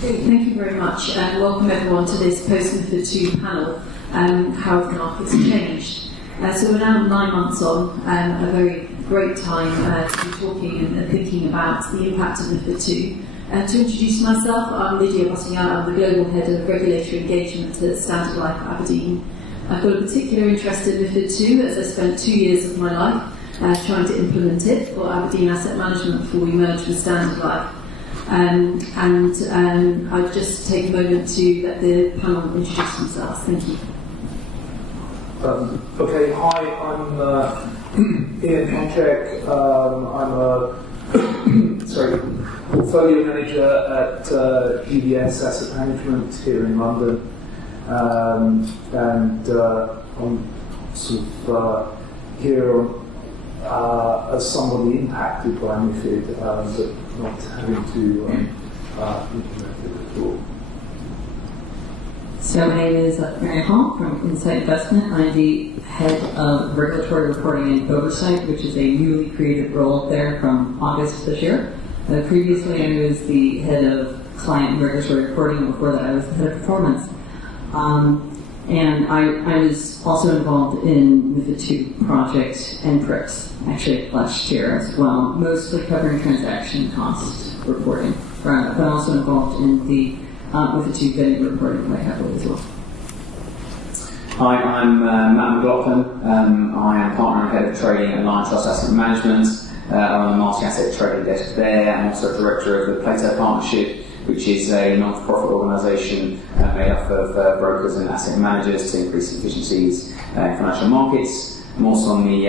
Great, thank you very much, and welcome everyone to this post-MiFID II panel, How Have the Markets Changed? So we're now 9 months on, a very great time to be talking and thinking about the impact of MiFID II. To introduce myself, I'm Lydia Bottignat, I'm the Global Head of Regulatory Engagement at Standard Life Aberdeen. I've got a particular interest in MiFID II as I spent 2 years of my life trying to implement it for Aberdeen Asset Management before we merged with Standard Life. I'll just take a moment to let the panel introduce themselves. Thank you. Okay, hi, I'm Ian Hanchek. I'm a portfolio manager at GBS Asset Management here in London, and I'm sort of here as somebody impacted by MiFID, but not having to implement it at all. So my name is Mary Hall from Insight Investment. I'm the head of regulatory reporting and oversight, which is a newly created role there from August this year. Previously, I was the head of client and regulatory reporting, and before that, I was the head of performance. And I was also involved in MiFID II project and PRIPS, actually last year as well, mostly covering transaction cost reporting, but also involved in the MiFID II vetting reporting quite heavily as well. Hi, I'm Matt McLaughlin. I am partner and head of trading at Lion Trust Asset Management. I'm a multi-asset trading desk there. I'm also director of the Plato Partnership, which is a non-profit organisation made up of brokers and asset managers to increase efficiencies in financial markets. I'm also on the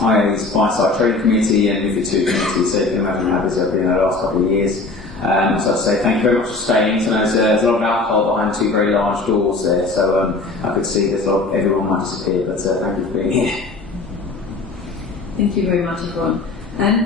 IO's buy-side trading committee and MiFID II committee, so you can imagine how busy I've been in the last couple of years. So I'd say thank you very much for staying. So there's a lot of alcohol behind two very large doors there, so I could see there's a lot of everyone might disappear, but thank you for being here. Thank you very much, everyone.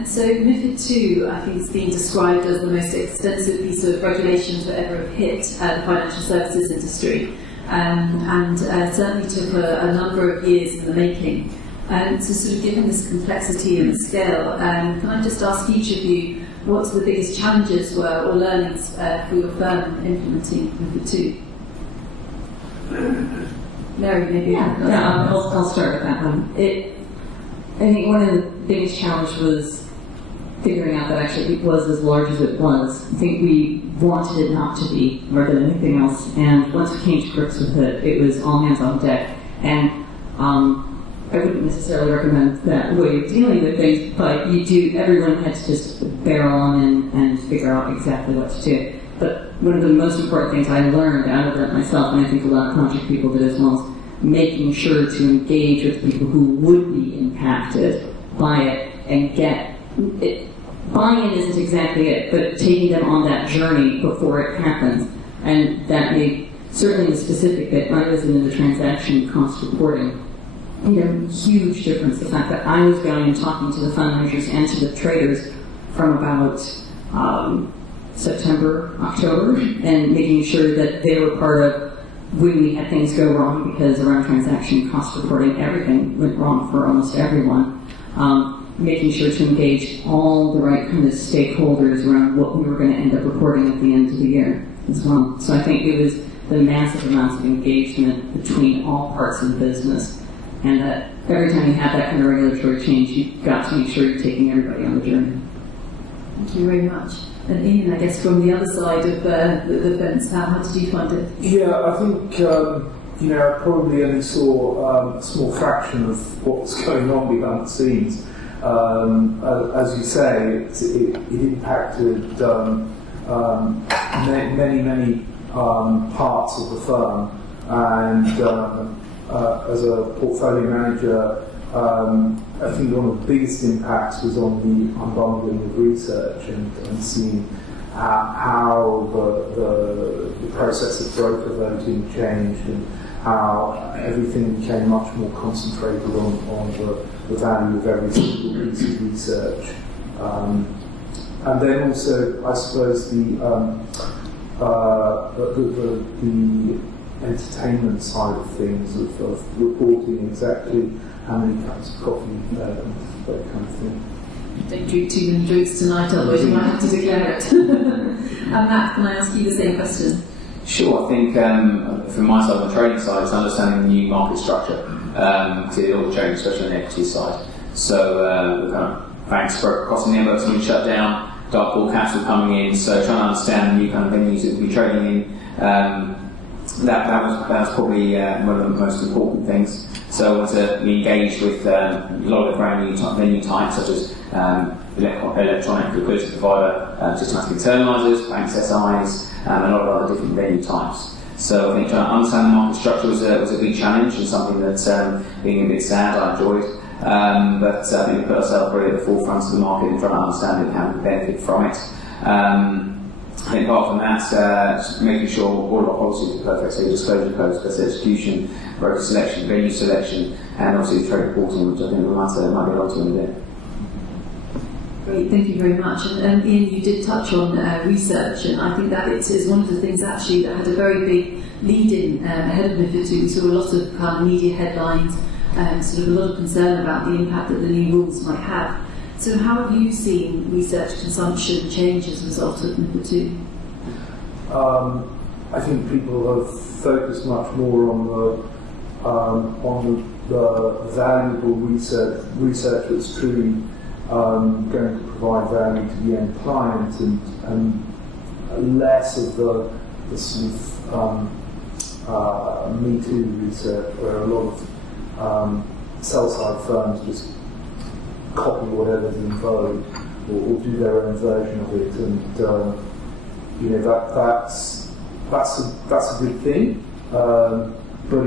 So MiFID II, I think, is being described as the most extensive piece of regulations that ever have hit the financial services industry, and certainly took a number of years in the making. So sort of given this complexity and scale, can I just ask each of you what the biggest challenges were or learnings for your firm in implementing MiFID II? Mary, maybe. Yeah, I'll start with that one. I think one of the biggest challenges was figuring out that actually it was as large as it was. I think we wanted it not to be more than anything else, and once we came to grips with it, it was all hands on deck. And I wouldn't necessarily recommend that way of dealing with things, but everyone had to just barrel on and figure out exactly what to do. But one of the most important things I learned out of that myself, and I think a lot of project people did as well, is making sure to engage with people who would be impacted by it and get it. Buy-in isn't exactly it, but taking them on that journey before it happens. And that made, certainly the specific bit, I was in the transaction cost reporting, huge difference. The fact that I was going and talking to the fund managers and to the traders from about September, October, and making sure that they were part of when we had things go wrong, because around transaction cost reporting, everything went wrong for almost everyone. Making sure to engage all the right kind of stakeholders around what we were going to end up reporting at the end of the year as well. So I think it was the massive amounts of engagement between all parts of the business, and that every time you have that kind of regulatory change, you've got to make sure you're taking everybody on the journey. Thank you very much. And Ian, I guess from the other side of the fence, how did you find it? Yeah, I think I probably only saw a small fraction of what was going on behind the scenes. As you say, it impacted many parts of the firm, and as a portfolio manager, I think one of the biggest impacts was on the unbundling of research and seeing how the process of broker voting changed and how everything became much more concentrated on the value of every single piece of research. And then also, I suppose, the entertainment side of things, of reporting exactly how many cups of coffee you've had and that kind of thing. Don't drink too many drinks tonight, otherwise you might have to declare it. Matt, can I ask you the same question? Sure. I think from my side, on the trading side, it's understanding the new market structure. Because it all changed, especially on the equity side. So the kind of banks crossing the networks being shut down, dark pool capital coming in. So trying to understand the new kind of venues that we'll be trading in. That was probably one of the most important things. So I want to be engaged with a lot of the brand new venue types, such as electronic liquidity provider, systematic internalisers, banks, SIs, and a lot of other different venue types. So I think trying to understand the market structure was a big challenge and something that, being a bit sad, I enjoyed. But I think we put ourselves really at the forefront of the market and trying to understand it and how we benefit from it. I think apart from that, making sure all of our policies are perfect, so disclosure codes, best execution, broker selection, venue selection, and obviously trade reporting, which I think might be a lot to in a bit. Great, thank you very much. And Ian, you did touch on research, and I think that it is one of the things actually that had a very big lead-in ahead of MiFID II. We saw a lot of kind of media headlines, sort of a lot of concern about the impact that the new rules might have. So how have you seen research consumption change as a result of MiFID II? I think people have focused much more on the valuable research that's truly going to provide value to the end client, and less of the sort of Me Too research, where a lot of sell-side firms just copy whatever's in vogue or do their own version of it, and that's a good thing, but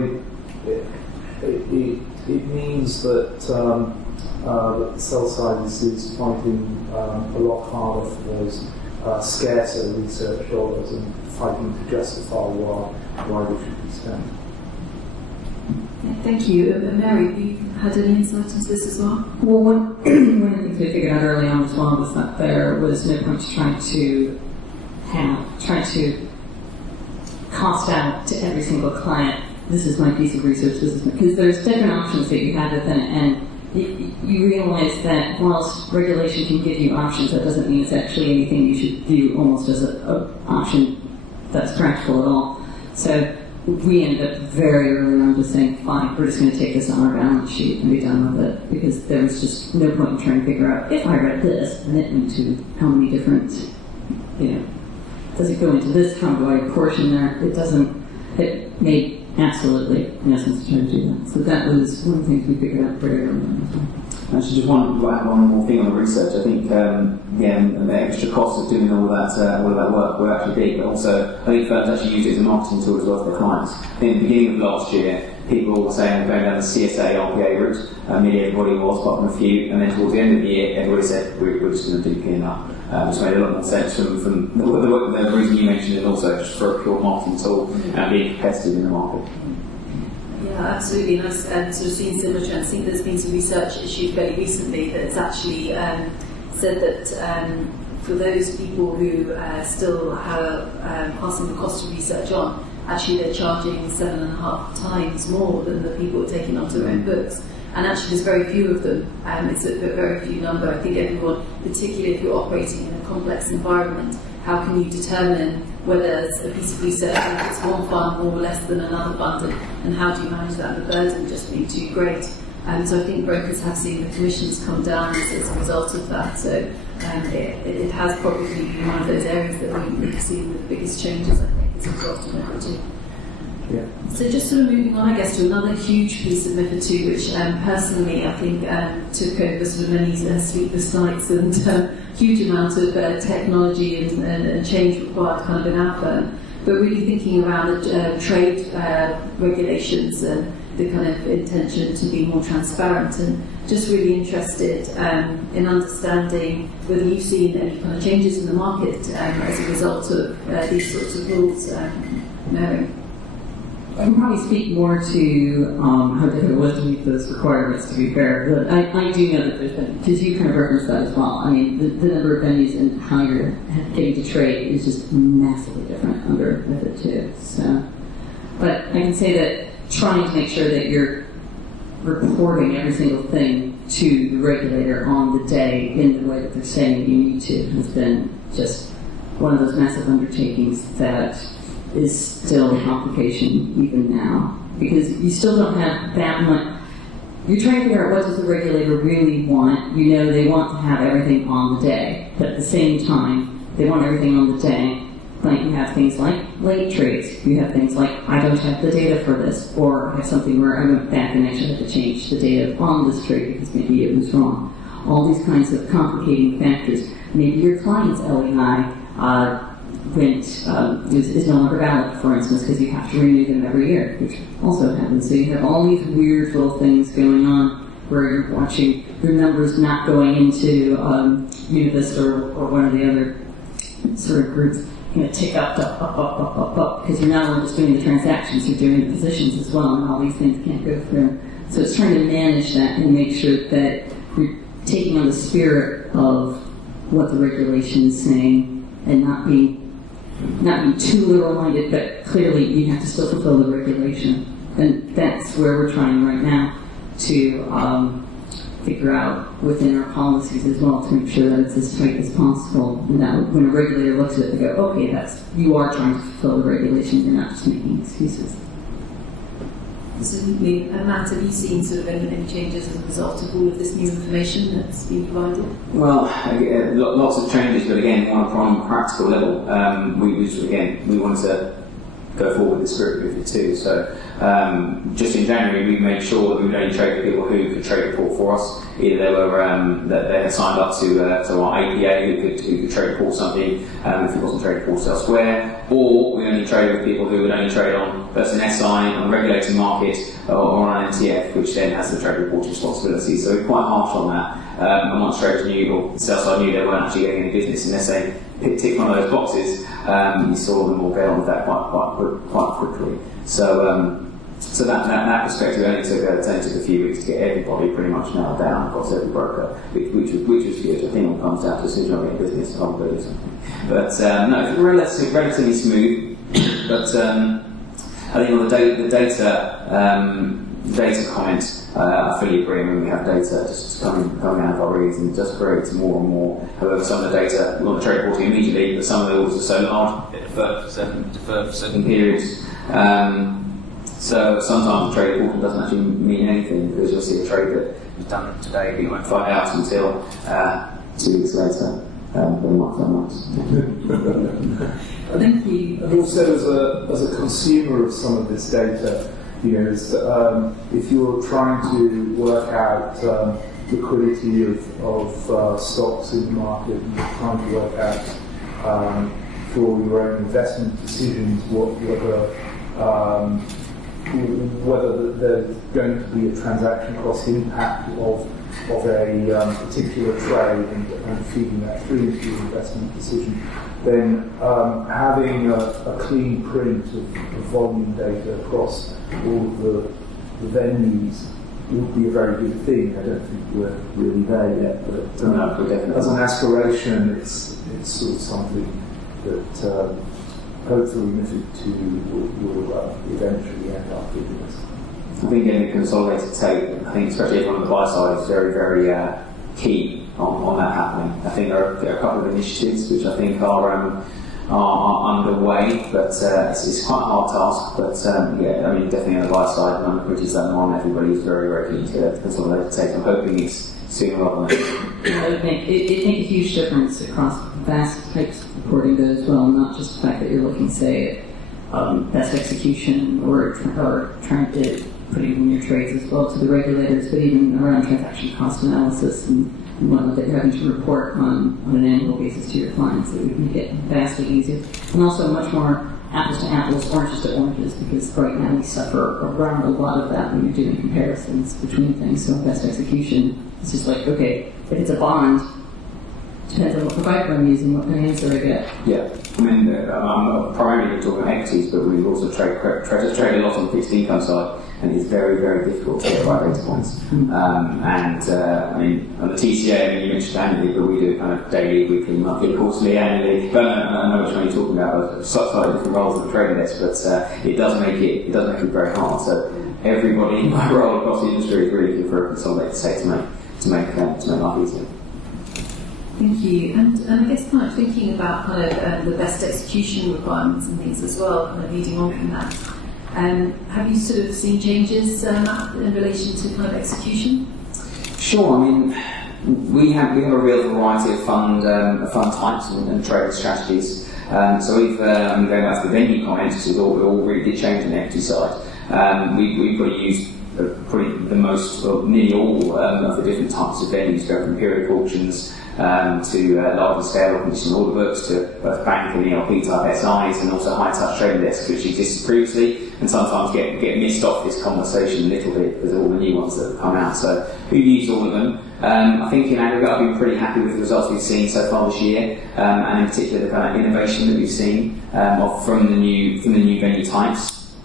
it means that the sell side is fighting a lot harder for those scarcer research dollars and fighting to justify why they should be spent. Thank you. Mary, have you had any insight into this as well? Well, one of the things we figured out early on as well was that there was no point trying to cost out to every single client, this is my piece of research, because there's different options that you had within it, and you realize that whilst regulation can give you options, that doesn't mean it's actually anything you should view almost as an option that's practical at all. So we ended up very early on just saying, fine, we're just going to take this on our balance sheet and be done with it, because there was just no point in trying to figure out, if I read this, and it went to how many different, does it go into this, how do I portion there? It doesn't, it made absolutely no sense to try to do that. So that was one of the things we figured out very early on. Actually, just one more thing on the research. I think the extra cost of doing all that work were actually big, but also I think firms actually use it as a marketing tool as well for their clients. I think at the beginning of last year, people were saying going down the CSA RPA route. Nearly everybody was, apart from a few, and then towards the end of the year, everybody said we're just going to do P&R. Which made a lot more sense from the reason you mentioned, and also just for a pure marketing tool and being competitive in the market. Yeah, absolutely. And I've sort of seen similar trends. I think there's been some research issued very recently that's actually said that for those people who still are passing the cost of research on, actually they're charging 7.5 times more than the people who are taking onto their own books. And actually there's very few of them. It's a very few number. I think everyone, particularly if you're operating in a complex environment, how can you determine whether a piece of research benefits one fund more or less than another fund, and how do you manage that? The burden just being too great. So I think brokers have seen the commissions come down as a result of that. So it has probably been one of those areas that we've seen the biggest changes, I think, as a result of MiFID II. Yeah. So just sort of moving on, I guess, to another huge piece of MiFID II, which personally I think took over sort of many sleepless nights and huge amount of technology and change required kind of in our firm. But really thinking around the trade regulations and the kind of intention to be more transparent, and just really interested in understanding whether you've seen any kind of changes in the market as a result of these sorts of rules. Mary? I can probably speak more to how difficult it was to meet those requirements, to be fair. But I do know that there's been, because you kind of referenced that as well. I mean, the number of venues and how you're getting to trade is just massively different under MiFID II. So, but I can say that trying to make sure that you're reporting every single thing to the regulator on the day in the way that they're saying you need to has been just one of those massive undertakings that is still a complication even now. Because you still don't have that much. You're trying to figure out what does the regulator really want. You know they want to have everything on the day, but at the same time, they want everything on the day. Like you have things like late trades. You have things like, I don't have the data for this, or I have something where I went back and actually had to change the data on this trade because maybe it was wrong. All these kinds of complicating factors. Maybe your client's LEI is no longer valid, for instance, because you have to renew them every year, which also happens. So you have all these weird little things going on where you're watching your numbers not going into Univis or one of the other sort of groups, tick up, because you're not only just doing the transactions, you're doing the positions as well, and all these things can't go through. So it's trying to manage that and make sure that you're taking on the spirit of what the regulation is saying and not be too literal-minded, but clearly you have to still fulfill the regulation. And that's where we're trying right now to figure out within our policies as well to make sure that it's as tight as possible. And that when a regulator looks at it, they go, okay, you are trying to fulfill the regulation, you're not just making excuses. Absolutely. And Matt, have you seen sort of any changes as a result of all of this new information that's been provided? Well, lots of changes, but again, on a practical level, we wanted to go forward with the spirit of it too. So just in January, we made sure that we would only trade with people who could trade report for us. Either they were that they had signed up to our APA who could trade report something if it wasn't trade reports elsewhere, or we only trade with people who would only trade on first an SI on a regulated market or on an NTF, which then has the trade report responsibility. So we're quite harsh on that. And once traders knew, or the sell side knew they weren't actually getting any business unless they tick one of those boxes, you saw them all get on with that quite quickly. So that perspective only took a few weeks to get everybody pretty much nailed down across every broker, which was good. I think it all comes down to as soon as you're getting business, I'll do something. But no, it's relatively smooth. But I think on the data comment, I fully agree. When we have data just coming out of our ears, and it just creates more and more. However, some of the data, we want to trade reporting immediately, but some of the orders are so large, deferred for certain periods. So sometimes the trade reporting doesn't actually mean anything, because you'll see a trade that was done today, but you won't find out until 2 weeks later. Thank you. And also, as a consumer of some of this data, if you're trying to work out liquidity of stocks in the market, and you're trying to work out for your own investment decisions whether there's going to be a transaction cost impact of a particular trade and feeding that through into your investment decision, then having a clean print of volume data across all of the venues would be a very good thing. I don't think we're really there yet, but as an aspiration, it's sort of something that hopefully MiFID 2 will eventually end up giving us. I think getting a consolidated tape, I think especially on the buy side, is very, very key on that happening. I think there are a couple of initiatives which I think are underway, but it's quite a hard task. But definitely on the buy side, when liquidity is that on, everybody's very, very keen to get a consolidated tape. I'm hoping it's sooner rather than later. It would make a huge difference across vast types of reporting though as well, not just the fact that you're looking, say, at best execution or trying to put in your trades as well to the regulators, but even around transaction cost analysis and one that you're having to report on an annual basis to your clients. It would make it vastly easier. And also much more apples to apples, oranges to oranges, because right now we suffer around a lot of that when you're doing comparisons between things. So best execution, it's just like, okay, if it's a bond, depends on what provider I'm using, what kind of answer I get. Yeah, I mean, I'm primarily talking about equities, but we also trade a lot on the fixed income side, and it's very, very difficult to get the right data points. I mean, on the TCA, you mentioned annually, but we do it kind of daily, weekly, monthly, quarterly, annually. But I know which one you're talking about. Slightly different roles of the trading desk, but it does make it very hard. So everybody in my role across the industry is really looking for a consolidated tape to to make life easier. Thank you. And I guess kind of thinking about kind of the best execution requirements and things as well, kind of leading on from that. Have you sort of seen changes in relation to kind of execution? Sure. I mean, we have a real variety of fund types and trading strategies. So we've going back to the venue comments, because it all really did change on the equity side. We've probably used the most, well, nearly all of the different types of venues, go from periodic auctions to larger scale or conditional order books, to both bank and ELP type SIs, and also high touch trading desks, which existed previously and sometimes get missed off this conversation a little bit because of all the new ones that have come out. So we've used all of them. I think in aggregate I've been pretty happy with the results we've seen so far this year, and in particular the kind of innovation that we've seen from the new venue types.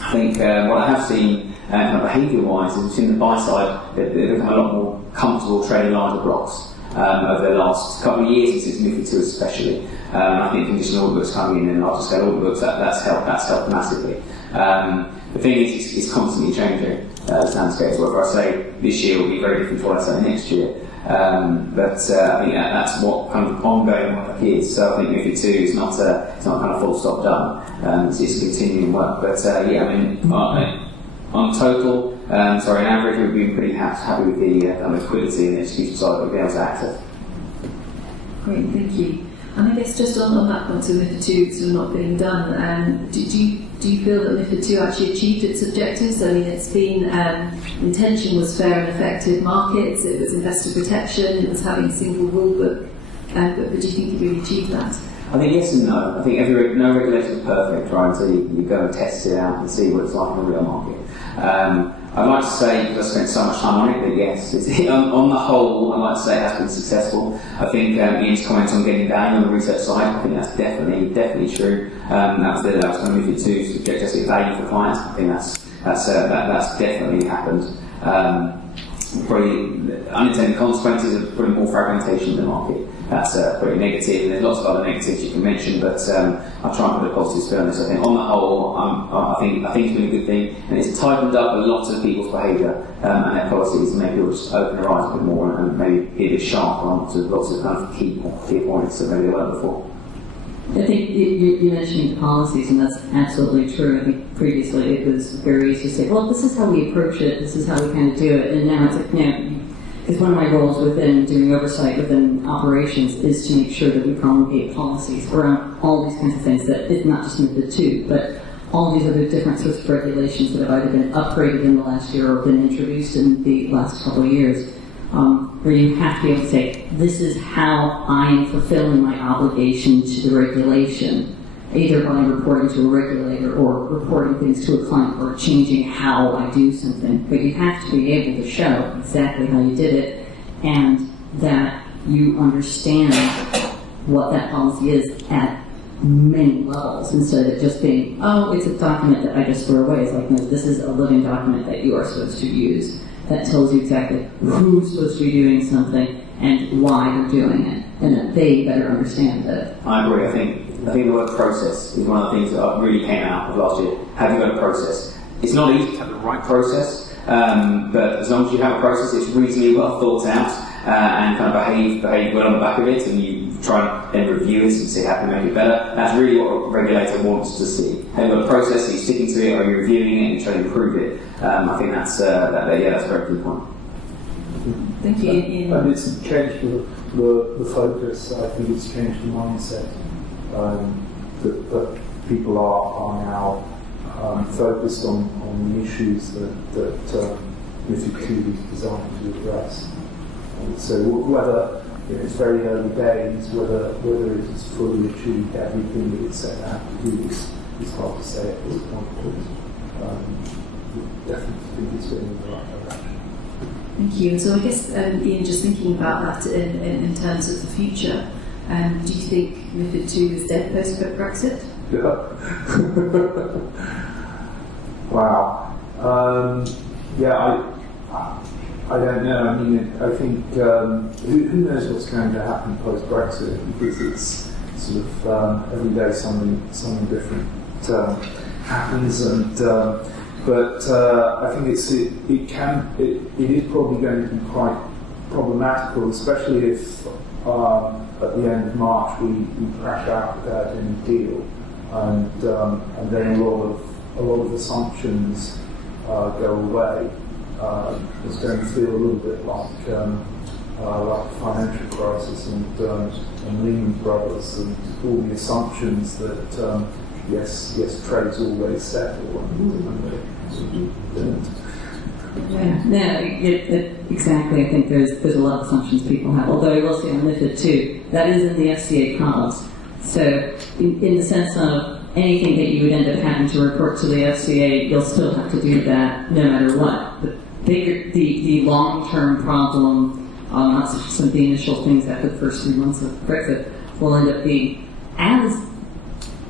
I think what I have seen kind of behaviour-wise is we've seen the buy side they've become a lot more comfortable trading larger blocks over the last couple of years, and since MiFID 2 especially. I think conditional order books coming in and larger scale order books, that's helped massively. The thing is, it's constantly changing, this landscape. So whether I say this year will be very different to what I say next year. But I think that's what kind of ongoing work is. So I think MiFID 2 is not kind of full stop done. It's continuing work. But yeah, I mean, on total, on average, we've been pretty happy with the liquidity and the execution side that we've been able to access. Great, thank you. And I guess just on that point, so MiFID 2 sort of not being done, do you feel that MiFID 2 actually achieved its objectives? I mean, it's been, intention was fair and effective markets, it was investor protection, it was having a single rule book, but do you think it really achieved that? I think yes and no. I think no regulator is perfect, right, until you go and test it out and see what it's like in a real market. I'd like to say, because I spent so much time on it, that yes, on the whole, I'd like to say it has been successful. I think Ian's comment on getting value on the research side, I think that's definitely true. That was kind of MiFID 2 to get just value for clients. I think that's definitely happened. Probably unintended consequences of putting more fragmentation in the market. That's pretty negative, and there's lots of other negatives you can mention, but I'll try and put a positive spin on this. I think on the whole, I think it's been a good thing, and it's tightened up a lot of people's behaviour and their policies, and maybe people just open their eyes a bit more and maybe be a bit sharper on lots of kind of key points that maybe they weren't before. I think you mentioned policies, and that's absolutely true. I think previously it was very easy to say, well, this is how we approach it, this is how we kind of do it, and now it's like, because one of my roles within doing oversight within operations is to make sure that we promulgate policies around all these kinds of things, that it's not just MiFID 2, but all these other different sorts of regulations that have either been upgraded in the last year or been introduced in the last couple of years, where you have to be able to say, this is how I am fulfilling my obligation to the regulation, either by reporting to a regulator or reporting things to a client or changing how I do something. But you have to be able to show exactly how you did it and that you understand what that policy is at many levels, instead of just being, oh, it's a document that I just throw away. It's like, no, this is a living document that you are supposed to use that tells you exactly who's supposed to be doing something and why you're doing it, and that they better understand that. I agree. I think the word process is one of the things that really came out of last year. Have you got a process? It's not easy to have the right process, but as long as you have a process, it's reasonably well thought out and kind of behave well on the back of it, and you try and then review it and see how to make it better. That's really what a regulator wants to see. Have you got a process? Are you sticking to it? Are you reviewing it and trying to improve it? I think that's a very good point. Thank you, Ian. And it's changed the focus. I think it's changed the mindset that people are now focused on the issues that MiFID 2 is designed to address. And so whether it's very early days, whether it has fully achieved everything that it set out to do is hard to say at this point. But definitely think it's going in the right direction. Thank you. And so I guess, Ian, just thinking about that in terms of the future, do you think MiFID 2 is dead post-Brexit? Yeah. Wow. I don't know. I mean, I think who knows what's going to happen post-Brexit, because it's sort of every day something different happens, and but I think it is probably going to be quite problematical, especially if at the end of March we crash out without any deal, and then a lot of assumptions go away. It's going to feel a little bit like the financial crisis and Lehman Brothers, and all the assumptions that yes, trades always settle, and they didn't. Yeah, no, exactly. I think there's a lot of assumptions people have. Although I will say on MiFID too, that is in the FCA columns. So in the sense of anything that you would end up having to report to the FCA, you'll still have to do that no matter what. The long-term problem, not some of the initial things after the first 3 months of Brexit, will end up being as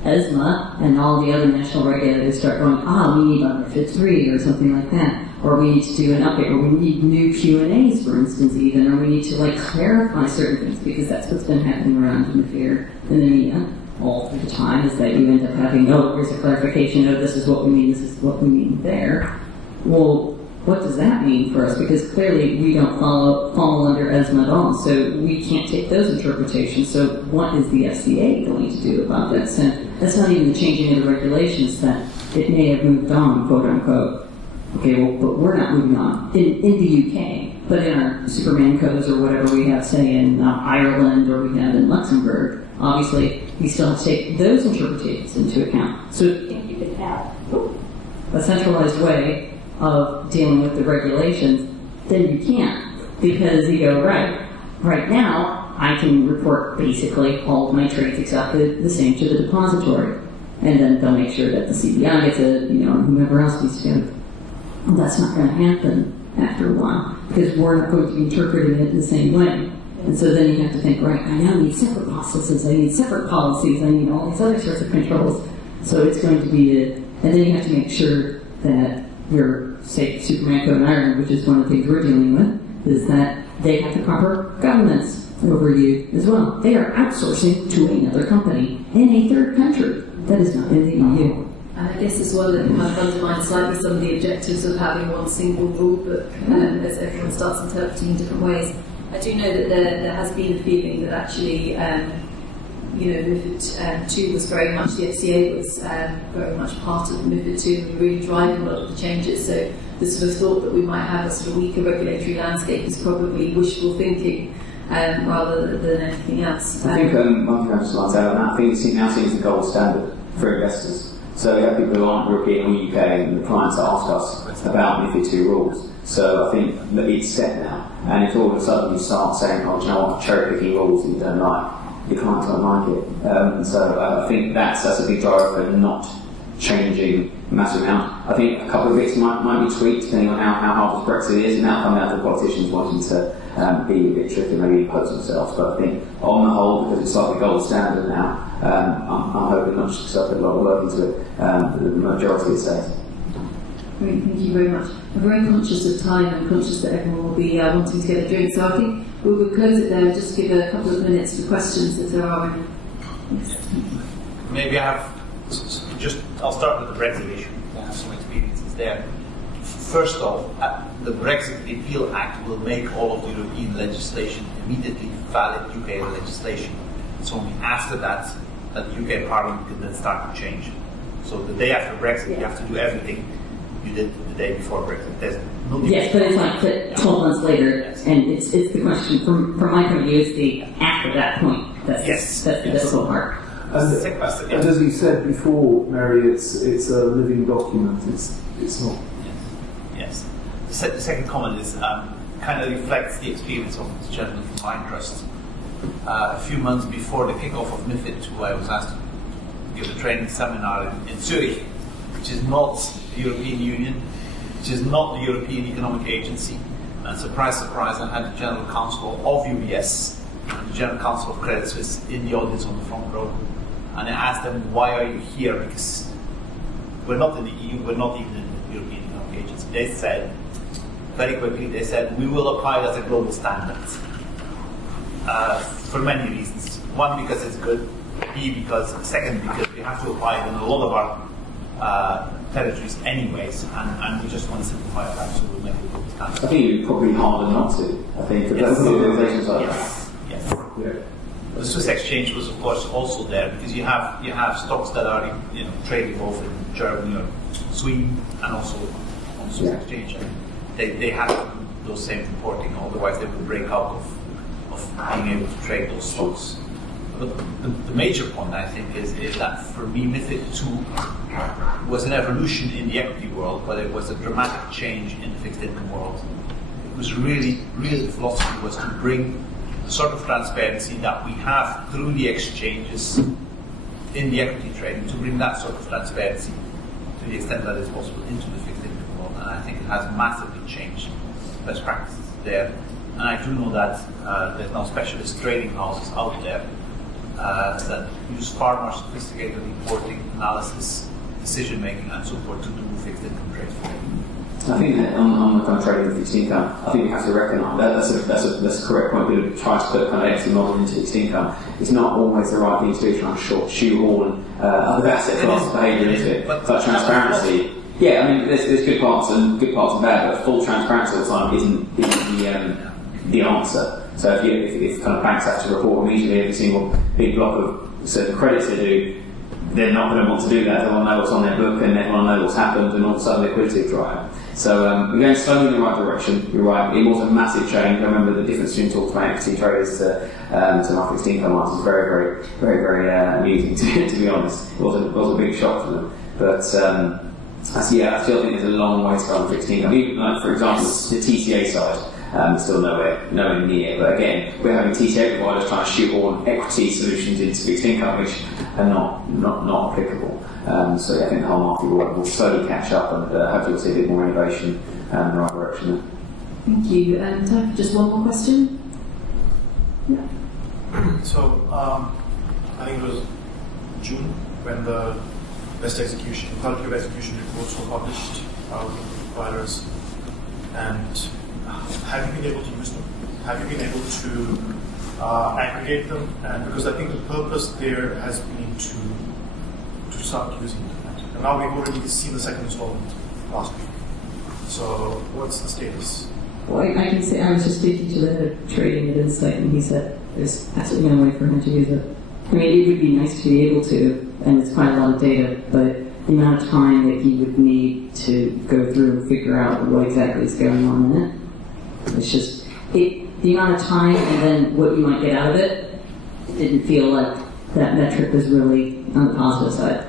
ESMA and all the other national regulators start going, we need MiFID 3 or something like that, or we need to do an update, or we need new Q&As, for instance, even, or we need to clarify certain things, because that's what's been happening around in the media all through the time, is that you end up having, here's a clarification, this is what we mean, this is what we mean there. Well, what does that mean for us? Because clearly we don't fall under ESMA at all, so we can't take those interpretations. So what is the FCA going to do about that? So that's not even the changing of the regulations, that it may have moved on, quote unquote. Okay, well, but we're not moving on in the UK, but in our Superman codes or whatever we have, say in Ireland or we have in Luxembourg, obviously we still have to take those interpretations into account. So if you could have a centralized way of dealing with the regulations, then you can't, because you go, right now I can report basically all of my trades exactly the same to the depository, and then they'll make sure that the CBI gets it, and whomever else needs to get it. Well, that's not going to happen after a while, because we're not going to be interpreting it in the same way. And so then you have to think, I now need separate processes, I need separate policies, I need all these other sorts of controls. So it's going to be and then you have to make sure that your, say, Superman Code in Ireland, which is one of the things we're dealing with, is that they have the proper governance over you as well. They are outsourcing to another company in a third country that is not in the EU. And I guess as well, it kind of undermines slightly some of the objectives of having one single rule book, as everyone starts interpreting in different ways. I do know that there has been a feeling that actually, MiFID 2 was very much, the FCA was very much part of MiFID 2 and really driving a lot of the changes. So the sort of thought that we might have a sort of weaker regulatory landscape is probably wishful thinking rather than anything else. I think one thing I just like to add on that, I think it now seems the gold standard for investors. So we have people who aren't European or UK and the clients that ask us about MiFID 2 rules. So I think that it's set now. And if all of a sudden you start saying, do you know what, cherry-picking rules that you don't like, your clients don't like it. So I think that's a big driver for not changing massive amount. I think a couple of bits might be tweaked depending on how hard Brexit is, and that'll come out of the politicians wanting to be a bit tricky, maybe impose themselves. But I think on the whole, because it's like the gold standard now, I'm hoping not just because I put a lot of work into it, the majority would say. Great, thank you very much. I'm very conscious of time and conscious that everyone will be wanting to get a drink, so I think we will close it there and just give a couple of minutes for questions if there are any. Yes. Maybe I'll start with the Brexit issue. I have some experiences there. First off, the Brexit Repeal Act will make all of the European legislation immediately valid UK legislation. It's only after that the UK Parliament can then start to change. So the day after Brexit, you have to do everything you did the day before Brexit. There's no yes, but it's like 12 months later, yes. And it's the question, from my point of view, it's the after that point. That's the difficult part. And as you said before, Mary, it's a living document. It's not. Yes. The second comment is kind of reflects the experience of this gentleman from Mindtrust. A few months before the kickoff of MiFID 2, I was asked to give a training seminar in Zurich, which is not the European Union, which is not the European Economic Agency. And surprise, surprise, I had the General Counsel of UBS and the General Counsel of Credit Suisse in the audience on the front row. And I asked them, why are you here? Because we're not in the EU, we're not even in the European Economic Agency. They said, very quickly, we will apply it as a global standard. For many reasons. One, because it's good. Second, because we have to apply it in a lot of our territories anyways, and we just want to simplify it out, so we'll make it a global standard. I think it would probably be harder not to. I think. Yes. Organizations like that. Yes. Yeah. The Swiss exchange was, of course, also there because you have stocks that are trading both in Germany or Sweden and also on the Swiss exchange. And they have to do those same reporting, otherwise they would break out of being able to trade those stocks. But the major point, I think, is that for me, MiFID II was an evolution in the equity world, but it was a dramatic change in the fixed income world. It was really the philosophy was to bring the sort of transparency that we have through the exchanges in the equity trading, to bring that sort of transparency to the extent that is possible into the fixed income world. And I think it has massively changed best practices there. And I do know that there's now specialist trading houses out there that use far more sophisticated reporting, analysis, decision making, and so forth to do fixed income trades. I think that on the kind of trading of fixed income, I think we have to recognise that's a correct point. People try to put kind of equity model into fixed income. It's not always the right thing to do, trying to shoehorn other asset class behaviour into it. But transparency, yeah, I mean, there's good parts and bad, but full transparency all the time isn't the answer. So if kind of banks have to report immediately every single big block of certain credits they do, they're not going to want to do that. They want to know what's on their book and they want to know what's happened, and all of a sudden liquidity will dry up. So we're going slowly in the right direction. You're right, it was a massive change. I remember the difference between talking about equity traders to my fixed income markets is very amusing to be honest. It was a big shock for them. But I still think there's a long way to go on fixed income. Even like, for example, the TCA side. Still nowhere near, but again, we're having TCA providers trying to shoehorn equity solutions into fixed income, which are not applicable. So yeah, I think the whole market will slowly catch up, and hopefully we'll see a bit more innovation in the right direction there. Thank you. And time for just one more question. Yeah. So I think it was June when the quality of execution reports were published with providers, and have you been able to use them? Have you been able to aggregate them? And because I think the purpose there has been to start using them. And now we've already seen the second installment last week. So what's the status? Well, I can say I was just speaking to the head of trading at Insight, and he said there's absolutely no way for him to use it. I mean, it would be nice to be able to, and it's quite a lot of data, but the amount of time that he would need to go through and figure out what exactly is going on in it. It's just, the amount of time and then what you might get out of it, didn't feel like that metric was really on the positive side.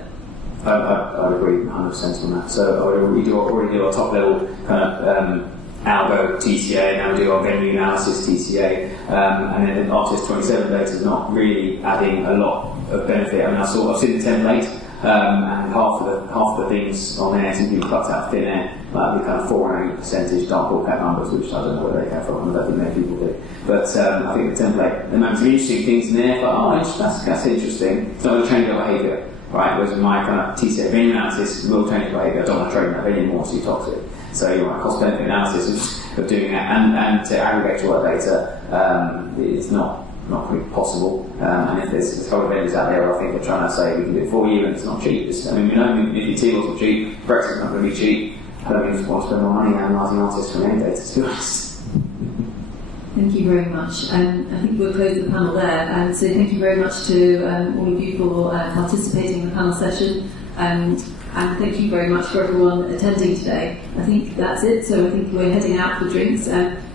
I agree 100% on that. So we already do our top level kind of algo TCA, now we do our venue analysis TCA, and then the RTS 27 data is not really adding a lot of benefit. I mean, I've seen the template, and half of the things on there seem to be plucked out of thin air, like the kind of 4 and 8% dark pool cap numbers, which I don't know where they come from, I don't think many people do. But I think the template, there might be some interesting things in there, but that's interesting. It's not going to change our behaviour, right? Whereas my kind of TCA venue analysis will change your behaviour. I don't want to trade in that venue anymore, so you're toxic. So you want a cost benefit analysis of doing that, and to aggregate all that data, it's not really possible. And if there's a couple of vendors out there, I think they're trying to say we can do it for you, and it's not cheap. I mean, we know MiFID wasn't cheap, Brexit's not going to be cheap. I don't think we want to spend more money analysing RTS 28 data, to be honest. Thank you very much. I think we'll close the panel there. So thank you very much to all of you for participating in the panel session. And thank you very much for everyone attending today. I think that's it. So I think we're heading out for drinks.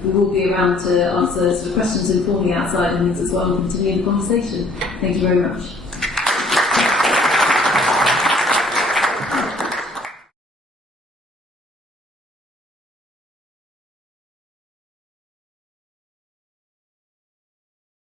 We will be around to answer sort of questions informally outside and things as well, and continue the conversation. Thank you very much.